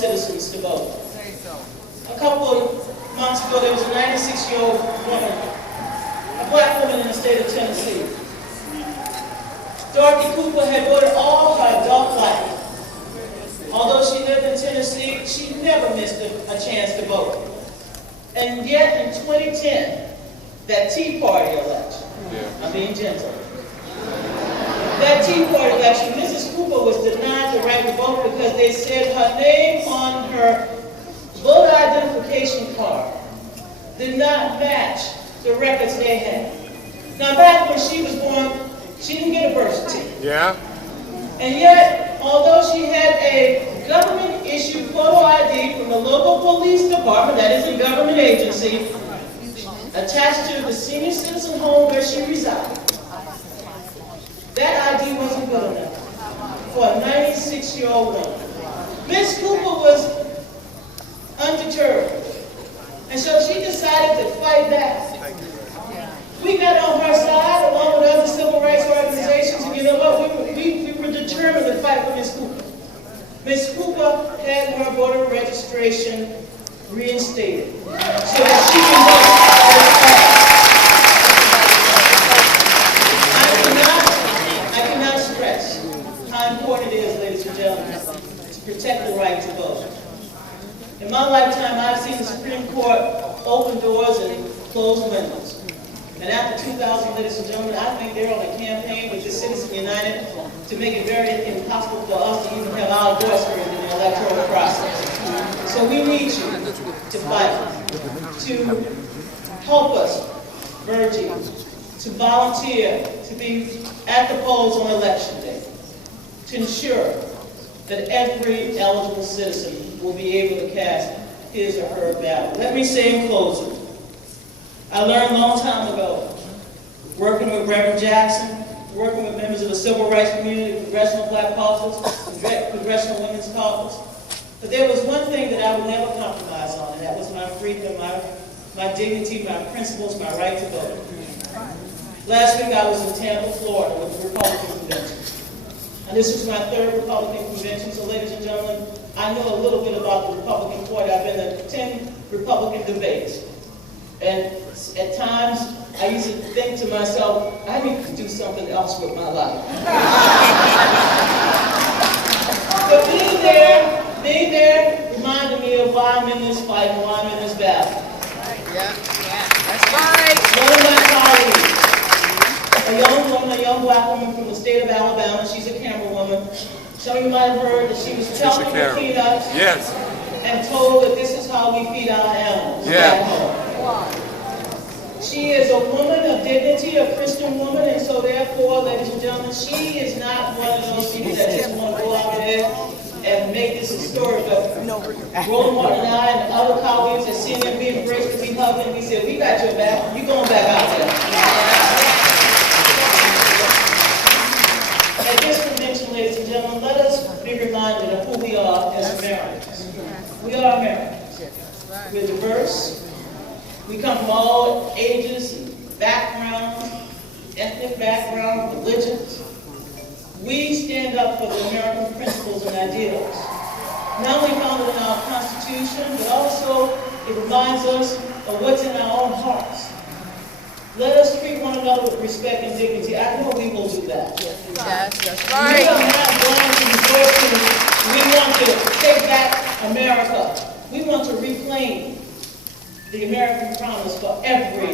citizens to vote. A couple of months ago, there was a 96-year-old woman, a black woman in the state of Tennessee. Dorothy Cooper had voted all her adult life. Although she lived in Tennessee, she never missed a chance to vote. And yet in 2010, that Tea Party election, I'm being gentle, that Tea Party election, Mrs. Cooper was denied the right to vote because they said her name on her voter identification card did not match the records they had. Now back when she was born, she didn't get a birth certificate. Yeah. And yet, although she had a government-issued photo ID from the local police department, that is a government agency, attached to the senior citizen home where she resided, that ID wasn't good enough for a 96-year-old woman. Miss Cooper was undeterred, and so she decided to fight back. We got on her side along with other civil rights organizations, and you know what? We were determined to fight for Miss Cooper. Miss Cooper had her voter registration reinstated so that she can vote. I cannot stress how important it is, ladies and gentlemen, to protect the right to vote. In my lifetime, I've seen the Supreme Court open doors and close windows. And after 2000, ladies and gentlemen, I think they're on a campaign with the Citizens United to make it very impossible for us to even have our voice heard in the electoral process. So we need you to fight, to help us, urge you, to volunteer, to be at the polls on election day, to ensure that every eligible citizen will be able to cast his or her ballot. Let me say in closing, I learned a long time ago, working with Reverend Jackson, working with members of the civil rights community, Congressional Black Caucus, Congressional Women's Caucus, but there was one thing that I would never compromise on, and that was my freedom, my dignity, my principles, my right to vote. Last week I was in Tampa, Florida with the Republican Convention. And this is my third Republican convention, so ladies and gentlemen, I know a little bit about the Republican Party. I've been to 10 Republican debates. And at times, I used to think to myself, I need to do something else with my life. But being there reminded me of why I'm in this fight and why I'm in this battle. Yeah, that's right. One of my colleagues, a young woman, a young black woman from the state of Alabama, she's a camera woman. Some of you might have heard that she was chopping her peanuts and told that this is how we feed our animals back home. She is a woman of dignity, a Christian woman, and so therefore, ladies and gentlemen, she is not one of those people that just want to go out there and make this a story. But Roland Martin and I and other colleagues have seen them be embraced and be hugged, and we said, we got your back, you're going back out there. At this convention, ladies and gentlemen, let us be reminded of who we are as Americans. We are Americans. We're diverse. We come from all ages, backgrounds, ethnic backgrounds, religions. We stand up for the American principles and ideals. Not only found in our Constitution, but also it reminds us of what's in our own hearts. Let us treat one another with respect and dignity. I know we will do that. Yes, that's right. We are not going to resort to, we want to take back America. We want to reclaim the American promise for every